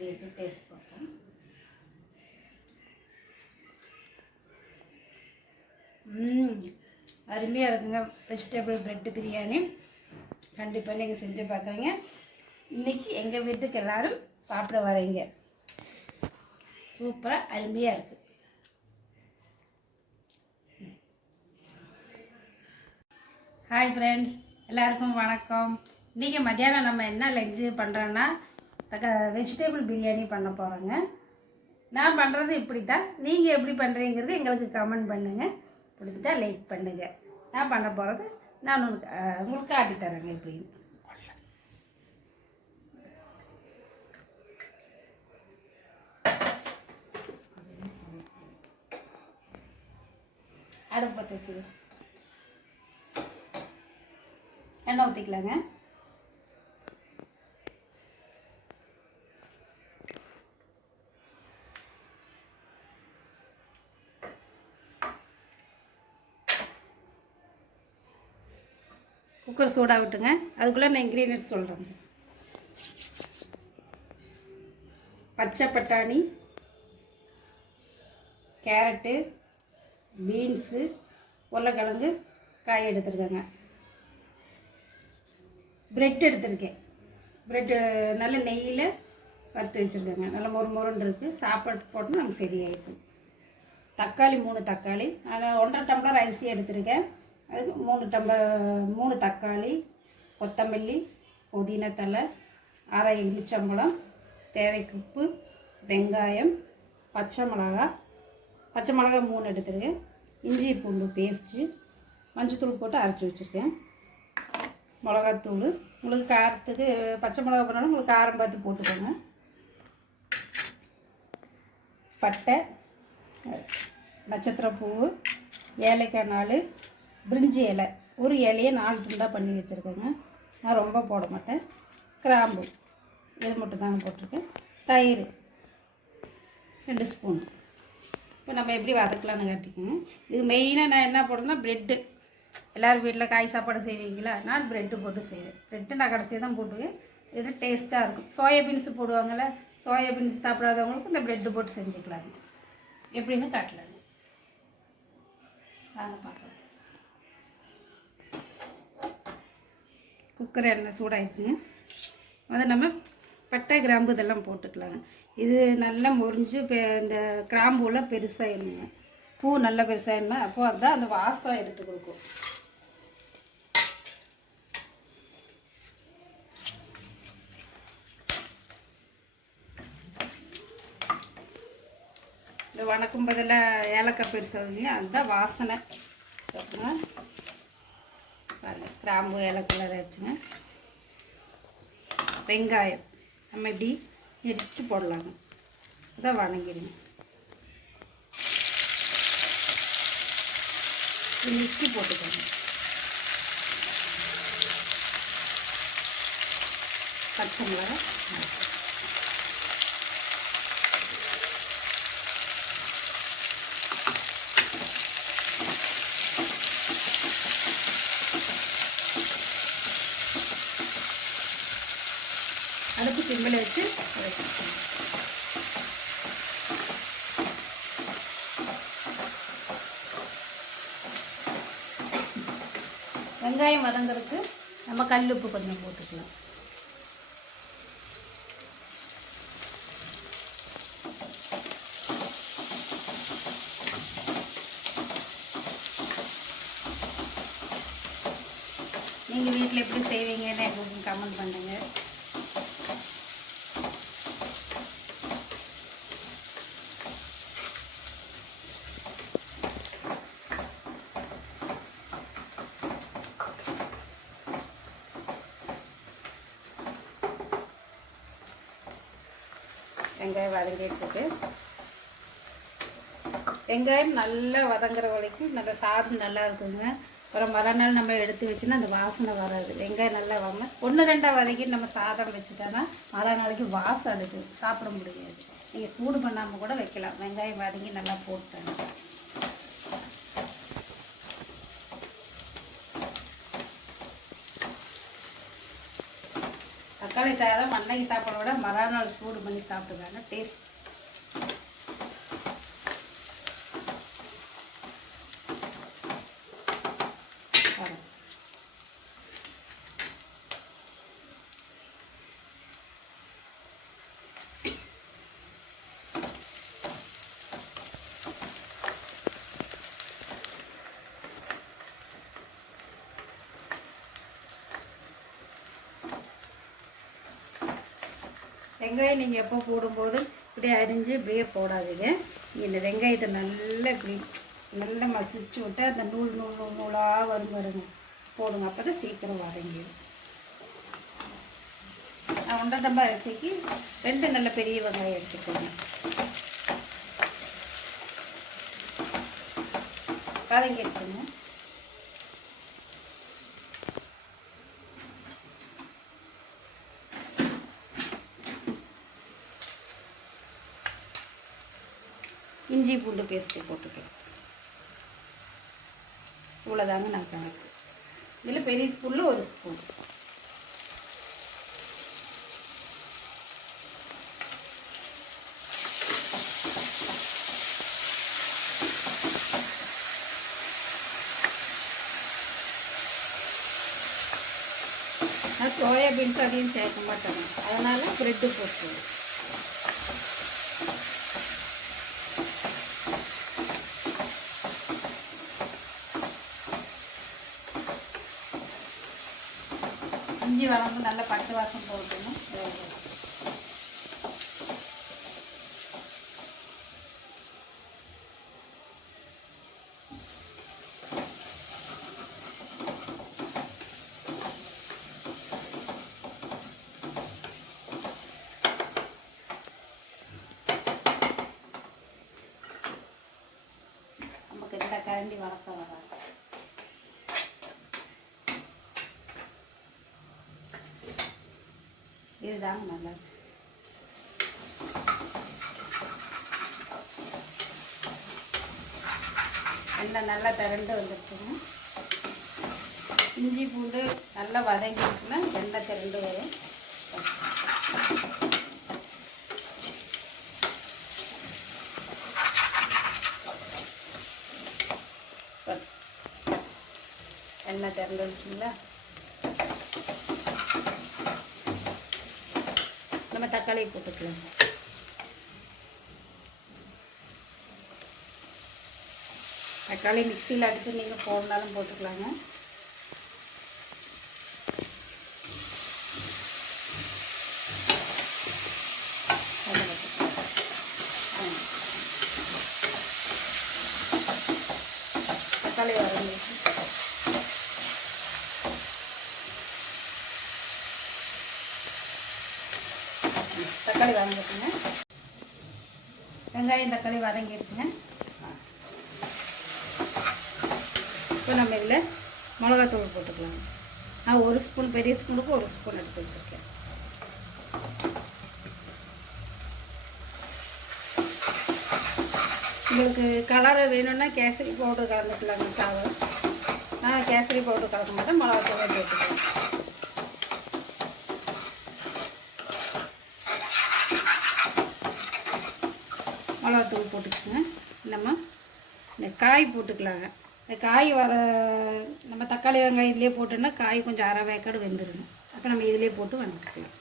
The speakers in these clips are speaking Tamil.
వేసి టేస్ట్ కోసం. ம் அருமையாக இருக்குங்க வெஜிடபிள் பிரெட்டு பிரியாணி கண்டிப்பாக நீங்கள் செஞ்சு பார்க்குறீங்க இன்றைக்கி எங்கள் வீட்டுக்கு எல்லாரும் சாப்பிட வரீங்க சூப்பராக அருமையாக இருக்குது ஹாய் ஃப்ரெண்ட்ஸ் எல்லாருக்கும் வணக்கம் இன்றைக்கி மத்தியானம் நம்ம என்ன லஞ்சு பண்ணுறோன்னா வெஜிடபிள் பிரியாணி பண்ண போகிறேங்க நான் பண்ணுறது இப்படி தான் நீங்கள் எப்படி பண்ணுறீங்கிறது எங்களுக்கு கமெண்ட் பண்ணுங்கள் பிடிச்சா லைக் பண்ணுங்கள் நான் பண்ண போகிறது நான் உங்களுக்கு உங்களுக்கு காட்டி தரேங்க எப்படின்னு அடுப்பு பற்ற எண்ணெய் ஊற்றிக்கலாங்க குக்கர் சூடாக விட்டுங்க. அதுக்குள்ளே நான் இன்க்ரீடியன்ஸ் சொல்கிறேன் பச்சை பட்டாணி கேரட்டு பீன்ஸு உருளைக்கிழங்கு காய் எடுத்துருக்கேங்க. பிரெட் எடுத்திருக்கேன். பிரெட்டு நல்ல நெய்யில் வறுத்து வச்சுருக்கேங்க. நல்ல மொறு மொறுன்னு இருக்குது சாப்பாடு போட்டோம்னா நமக்கு சரியாயிருக்கும் தக்காளி மூணு தக்காளி. அதில் ஒன்றரை டம்ளர் அரிசி எடுத்திருக்கேன். அதுக்கு மூணு டம்ப மூணு தக்காளி கொத்தமல்லி புதினத்தலை தழை அரை எலுமிச்சம்பழம் தேவைக்கு உப்பு வெங்காயம் பச்சை மிளகா. பச்சை மிளகா மூணு எடுத்துருக்கேன். இஞ்சி பூண்டு பேஸ்ட்டு மஞ்சத்தூள் போட்டு அரைச்சி வச்சுருக்கேன். மிளகாத்தூள். உங்களுக்கு காரத்துக்கு பச்சை மிளகா போனாலும் உங்களுக்கு காரம் பார்த்து போட்டுக்கோங்க. பட்டை நட்சத்திரப்பூ ஏலக்காய் நாலு பிரிஞ்சி இலை. ஒரு இலையை நாலு துண்டாக பண்ணி வச்சுருக்கேங்க. நான் ரொம்ப போட மாட்டேன். கிராம்பு. இது மட்டும் தாங்க போட்டிருக்கேன். தயிர். ரெண்டு ஸ்பூன் இப்போ நம்ம எப்படி வதக்கலாம்னு காட்டிக்கோங்க. இது மெயினாக நான் என்ன போடுறேன்னா ப்ரெட்டு எல்லோரும் வீட்டில் காய் சாப்பாடு செய்வீங்களா? நான் ப்ரெட்டு போட்டு செய்வேன். ப்ரெட்டு நான் கடைசியாக தான் போட்டுவேன். இது டேஸ்ட்டாக இருக்கும். சோயா பீன்ஸ் போடுவாங்கள்ல சோயா பீன்ஸ் சாப்பிடாதவங்களுக்கு இந்த ப்ரெட்டு போட்டு செஞ்சுக்கலாங்க எப்படின்னு காட்டலாங்க நாங்கள் பார்க்கலாம். குக்கர் எண்ணெய் சூடாயிடுச்சுங்க அதை நம்ம பட்டை கிராம்பு இதெல்லாம் போட்டுக்கலாங்க இது நல்லா முறிஞ்சு இந்த கிராம்புலாம் பெருசாகிடுங்க பூ நல்லா பெருசாகிடுமா அப்போ அதுதான் அந்த வாசம் எடுத்து கொடுக்கும். இந்த வணக்கும் பதில் ஏலக்காய் பெருசாகுங்க அதுதான் வாசனை. பாருங்கள் கிராம்பு ஏலக்காய் அதை வச்சுங்க. வெங்காயம். நம்ம இப்படி எரித்து போடலாங்க. இதை வணங்கிடுங்க. இது போட்டுக்கோங்க. பச்சை மிளகாய் சிம்மில் வச்சு வதக்கிக்கோங்க வெங்காயம் வதங்குறதுக்கு நம்ம கல் உப்பு கொஞ்சம் போட்டுக்கலாம். நீங்கள் வீட்டில் எப்படி செய்வீங்கன்னு எங்களுக்கு கமெண்ட் பண்ணுங்கள் வெங்காயம் வதங்கிட்டுருக்கு. வெங்காயம் நல்லா வதங்குற வரைக்கும் நல்லா சாதம் நல்லா இருக்குங்க. அப்புறம் மறுநாள் நம்ம எடுத்து வச்சுன்னா அந்த வாசனை வராது. வெங்காயம் நல்லா வாங்க ஒன்று ரெண்டாக வதக்கி நம்ம சாதம் வச்சுட்டோன்னா மறுநாளைக்கு வாசம் அடிக்கும் சாப்பிட முடியாது. நீங்கள் சூடு பண்ணாமல் கூட வைக்கலாம். வெங்காயம் வதங்கி நல்லா போட்டுட்டாங்க தக்காளி சாதம் அன்னைக்கு சாப்பிட விட மறுநாள் சூடு பண்ணி சாப்பிட்டுக்காங்க டேஸ்ட் வெங்காயம் நீங்கள் எப்போ போடும்போது இப்படி அரிஞ்சு இப்படியே போடாதீங்க. இந்த வெங்காயத்தை நல்லா இப்படி நல்லா மசிச்சு விட்டு அந்த நூல் நூல் நூல் நூலாக வரும் வருங்க போடுங்க. அப்போ தான் சீக்கிரம் வதங்கிடும் நான் ஒன்றரை டம்பா அரிசிக்கு ரெண்டு நல்ல பெரிய வெங்காயம் எடுத்துக்கோங்க. வதங்கி எடுத்துக்கோங்க. இஞ்சி பூண்டு பேஸ்ட்டு போட்டுக்கலாம் இவ்வளோதாங்க நான் கணக்கு. இதில் பெரிய ஸ்பூனில் ஒரு ஸ்பூன் நான் சோயா பீன்ஸ் அதையும் சேர்க்க மாட்டேங்க அதனால் ப்ரெட்டு போட்டுருவேன் இஞ்சி வரும்போது நல்லா பச்சை வாசம் போட்டணும் நமக்கு இந்த கரண்டி வளர்க்க வராது இதுதாங்க நல்லா எண்ணெய் நல்லா திரண்டு வந்துருச்சுங்க. இஞ்சி பூண்டு நல்லா வதங்கிடுச்சுன்னா எண்ணெய் திரண்டு வரும். எண்ணெய் திரண்டு வந்துச்சுங்களா நம்ம தக்காளியை போட்டுக்கலாம். தக்காளி மிக்சியில் அடித்து நீங்கள் போடனாலும் போட்டுக்கலாங்க அதில் வச்சுக்கலாம். ஆ. தக்காளி வரஞ்சிச்சு தக்காளி வதங்கிட்டுங்க வெங்காயம் தக்காளி வதங்கிடுச்சுங்க இப்போ நம்ம இதில் மிளகாத்தூள் போட்டுக்கலாம். நான் ஒரு ஸ்பூன் பெரிய ஸ்பூனுக்கு ஒரு ஸ்பூன் எடுத்து வச்சுருக்கேன். உங்களுக்கு கலர் வேணும்னா கேசரி பவுடர் கலந்துக்கலாங்க சாதம். நான் கேசரி பவுடர் கலக்க மாட்டேன் மிளகாத்தூள் போட்டுக்கலாம். மிளகாத்தூள் போட்டுக்கோங்க. நம்ம இந்த காய் போட்டுக்கலாங்க. இந்த காய் வர நம்ம தக்காளி வெங்காயம் இதிலே போட்டோன்னா காய் கொஞ்சம் அரை வேக்காடு வெந்துடணும். அப்போ நம்ம இதிலே போட்டு வந்துக்கலாம்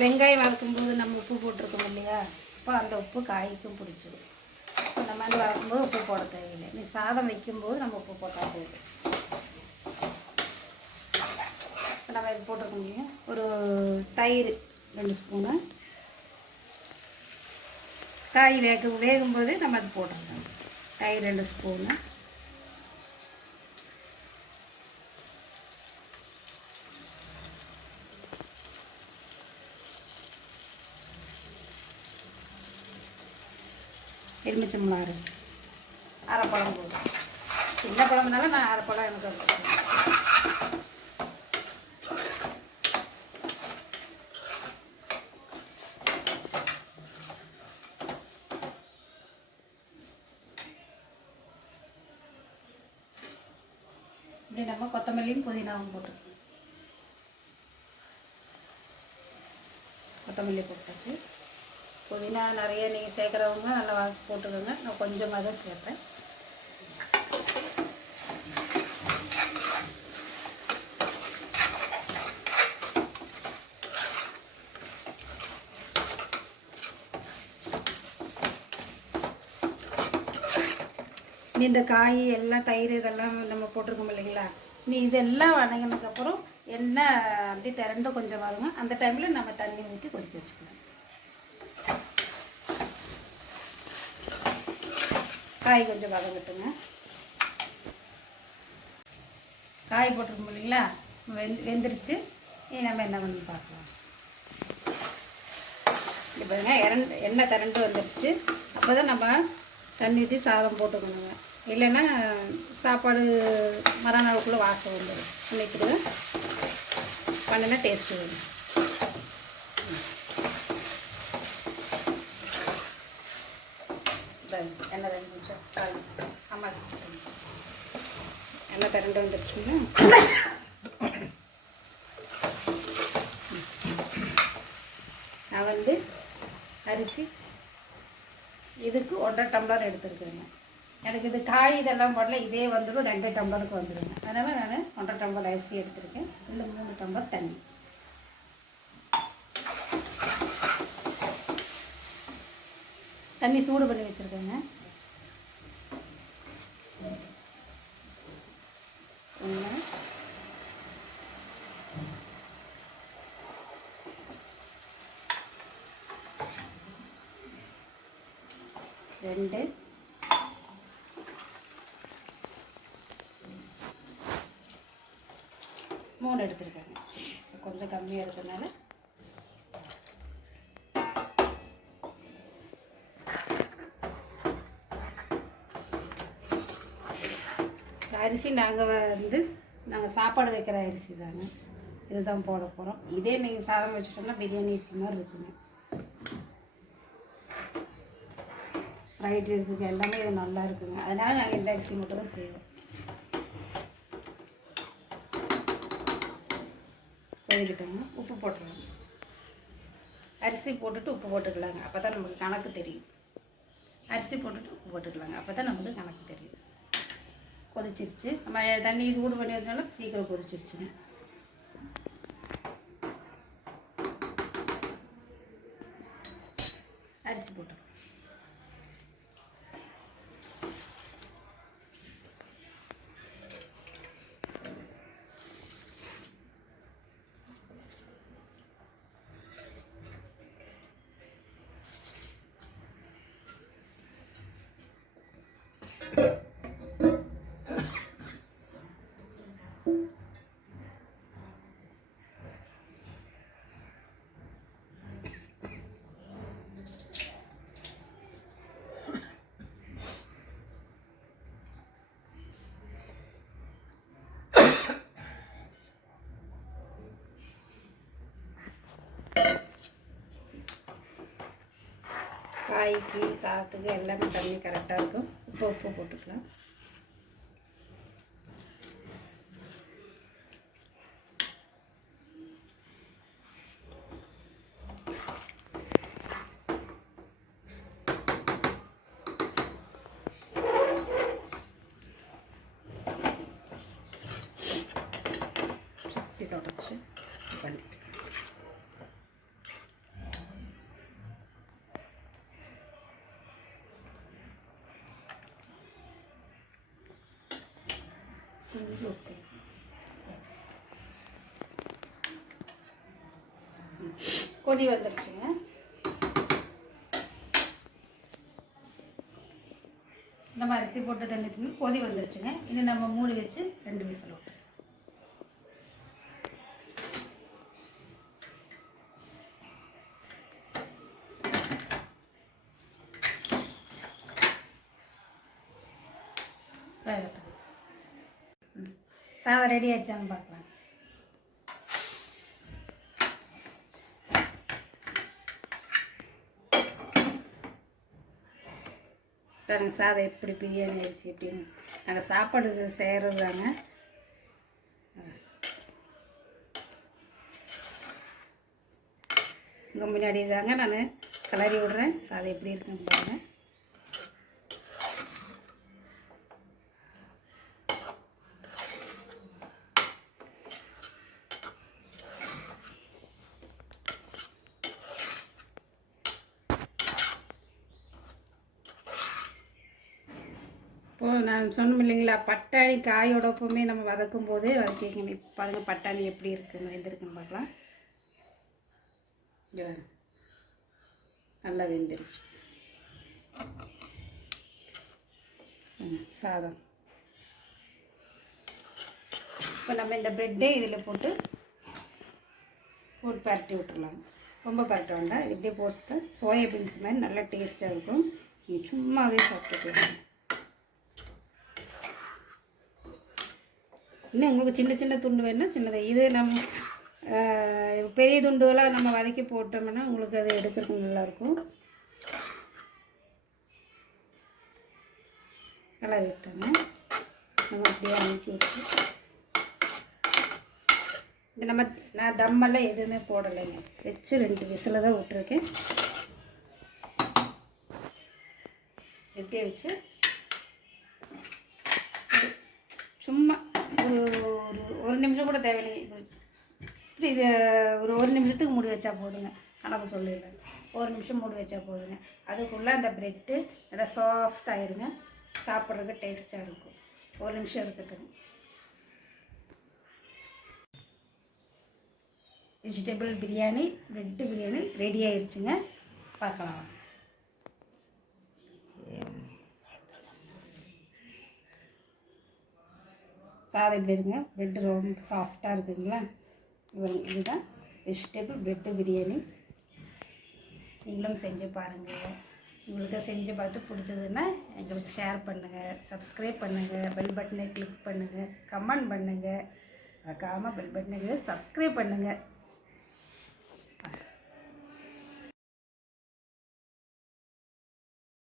வெங்காயம் வதக்கும்போது நம்ம உப்பு போட்டிருக்கோம் இல்லையா? அப்போ அந்த உப்பு காய்க்கும் பிடிச்சிடும் இந்த மாதிரி வதக்கும்போது உப்பு போட தேவையில்லை. நீ சாதம் வைக்கும்போது நம்ம உப்பு போட்டால் போதும். இப்போ நம்ம இது போட்டிருக்கோம் இல்லையா? ஒரு தயிர் ரெண்டு ஸ்பூனு. காய் வேக வேகும்போது நம்ம அது போட்டுருக்கோம் தயிர் ரெண்டு ஸ்பூனு. எலுமிச்சம்பழம் அரை பழம் போதும். சின்ன பழம்னால நான் அரை பழம் எனக்கு இப்படி நம்ம கொத்தமல்லியும் புதினாவும் போட்டுக்கணும். கொத்தமல்லி போட்டாச்சு. புதினா நிறைய நீங்கள் சேர்க்குறவங்க நல்லா வா போட்டுக்கோங்க. நான் கொஞ்சமாக தான் சேர்ப்பேன். இந்த காய் எல்லாம் தயிர் இதெல்லாம் நம்ம போட்டிருக்கோம் இல்லைங்களா? நீ இதெல்லாம் வணங்கினதுக்கப்புறம் எண்ணெய் அப்படியே திரண்டு கொஞ்சம் வருங்க அந்த டைமில் நம்ம தண்ணி ஊற்றி கொதிக்க வச்சுக்கலாம் காய் கொஞ்சம் வதங்கட்டுங்க காய் போட்டிருக்கோம் இல்லைங்களா? வெந் வெந்துருச்சு. இனி நம்ம என்ன பண்ணி பார்க்கலாம். இப்போ பாருங்க இறண்டு எண்ணெய் திரண்டு வந்துருச்சு. அப்போ தான் நம்ம தண்ணி ஊற்றி சாதம் போட்டுக்கணுங்க. இல்லைன்னா சாப்பாடு மறுநாளுக்குள்ளே வாசம் வந்துடும் இன்னைக்கு பண்ணினா டேஸ்ட்டு வரும் பாருங்க, எண்ணெய் ரெண்டு நிமிஷம் காய் ஆமாம் எண்ணெய் திரண்டு வந்துருச்சுங்க நான் வந்து அரிசி இதுக்கு ஒன்றரை டம்ளர் எடுத்துருக்குறேங்க எனக்கு இது காய் இதெல்லாம் போடல இதே வந்துடும் ரெண்டு டம்ளருக்கு வந்துடுங்க அதனால் நான் ஒன்றரை டம்ளர் அரிசி எடுத்திருக்கேன் இந்த மூணு டம்ளர் தண்ணி தண்ணி சூடு பண்ணி வச்சுருக்கேங்க ஒன்று ரெண்டு. மூணு எடுத்துருக்காங்க. கொஞ்சம் கம்மியாக இருக்கிறதுனால அரிசி நாங்கள் வந்து நாங்கள் சாப்பாடு வைக்கிற அரிசி தாங்க. இதுதான் போட போகிறோம் இதே நீங்கள் சாதம் வச்சுட்டோம்னா பிரியாணி அரிசி மாதிரி இருக்குங்க. ஃப்ரைட் ரைஸுக்கு எல்லாமே இது நல்லா இருக்குங்க. அதனால் நாங்கள் இந்த அரிசி மட்டும் தான் செய்வோம். கொதிக்கிட்டோங்க உப்பு போட்டுருவோம் அரிசி போட்டுட்டு உப்பு போட்டுக்கலாங்க. அப்போ தான் நமக்கு கணக்கு தெரியும். அரிசி போட்டுட்டு உப்பு போட்டுக்கலாங்க. அப்போ தான் நமக்கு கணக்கு தெரியும். கொதிச்சிருச்சு. நம்ம தண்ணி சூடு பண்ணி வந்தனால சீக்கிரம் கொதிச்சிருச்சுங்க அரிசி போட்டு காய்க்கு சாதத்துக்கு எல்லாமே தண்ணி கரெக்டாக இருக்கும். இப்போ உப்பு போட்டுக்கலாம். கொதி வந்துருச்சுங்க. நம்ம அரிசி போட்டு தண்ணி தண்ணி கொதி வந்துருச்சுங்க. இன்னும் நம்ம மூடி வச்சு ரெண்டு விசில் விட்டு வேகட்டும். சாதம் ரெடி ஆச்சான்னு பார்க்கலாம். பாருங்கள் சாதம் எப்படி பிரியாணி அரிசி எப்படின்னு நாங்கள் சாப்பாடு செய்கிறது தாங்க. உங்கள் முன்னாடி தாங்க நான் கிளறி விட்றேன். சாதம் எப்படி இருக்குன்னு பாருங்கள் இப்போது நான் சொன்னோம் இல்லைங்களா பட்டாணி காயோட எப்பவுமே நம்ம வதக்கும் போது வதக்கிங்க பாருங்கள் பட்டாணி எப்படி இருக்குங்க வெந்திருக்குன்னு பார்க்கலாம். நல்லா வெந்துருச்சு. ம், சாதம். இப்போ நம்ம இந்த ப்ரெட்டே இதில் போட்டு போட்டு பரட்டி விட்டுடலாம் ரொம்ப பரட்ட வேண்டாம். இப்படியே போட்டு சோயா பீன்ஸ் மாதிரி நல்லா டேஸ்ட்டாக இருக்கும். நீங்கள் சும்மாவே சாப்பிட்டுக்கலாம். இன்னும் உங்களுக்கு சின்ன சின்ன துண்டு வேணும் சின்னதாக இது நம்ம பெரிய துண்டுகளாக நம்ம வதக்கி போட்டோம்னா உங்களுக்கு அது எடுக்கிறதுக்கு நல்லாயிருக்கும். நல்லா விட்டோங்க நம்ம அப்படியே அமுக்கி விட்டு இது நம்ம நான் தம்மெல்லாம் எதுவுமே போடலைங்க. வச்சு ரெண்டு விசில் தான் விட்டுருக்கேன். எப்படியே வச்சு சும்மா ஒரு ஒரு ஒரு நிமிஷம் கூட தேவையில்லை. இப்படி இது ஒரு ஒரு நிமிஷத்துக்கு மூடி வச்சா போதுங்க. கணக்கு சொல்லிடுறேன். ஒரு நிமிஷம் மூடி வச்சா போதுங்க. அதுக்குள்ளே அந்த ப்ரெட்டு நல்லா சாஃப்ட் ஆயிருங்க. சாப்பிட்றதுக்கு டேஸ்ட்டாக இருக்கும். ஒரு நிமிஷம் இருக்கட்டும். Vegetable biryani bread biryani ready ஆயிடுச்சுங்க பார்க்கலாம். சாதம் இப்படி இருக்குங்க? ப்ரெட்டு ரொம்ப சாஃப்டாக இருக்குங்களா? இதுதான் வெஜிடபிள் ப்ரெட்டு பிரியாணி நீங்களும் செஞ்சு பாருங்கள் உங்களுக்கு செஞ்சு பார்த்து பிடிச்சதுன்னா எங்களுக்கு ஷேர் பண்ணுங்கள் சப்ஸ்கிரைப் பண்ணுங்கள் பெல் பட்டனை கிளிக் பண்ணுங்கள் கமெண்ட் பண்ணுங்கள் மறக்காமல் பெல் பட்டனை சப்ஸ்கிரைப் பண்ணுங்கள்